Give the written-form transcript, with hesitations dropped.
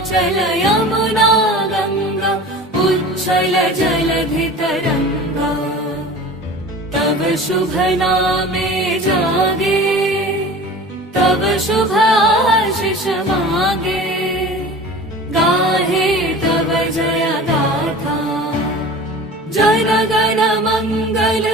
चल यमुना गंगा उच्छल जलधि तरंगा। तब शुभ नामे जागे तब शुभ आशीष मांगे। गाहे तब जय गाथा जन गण मंगल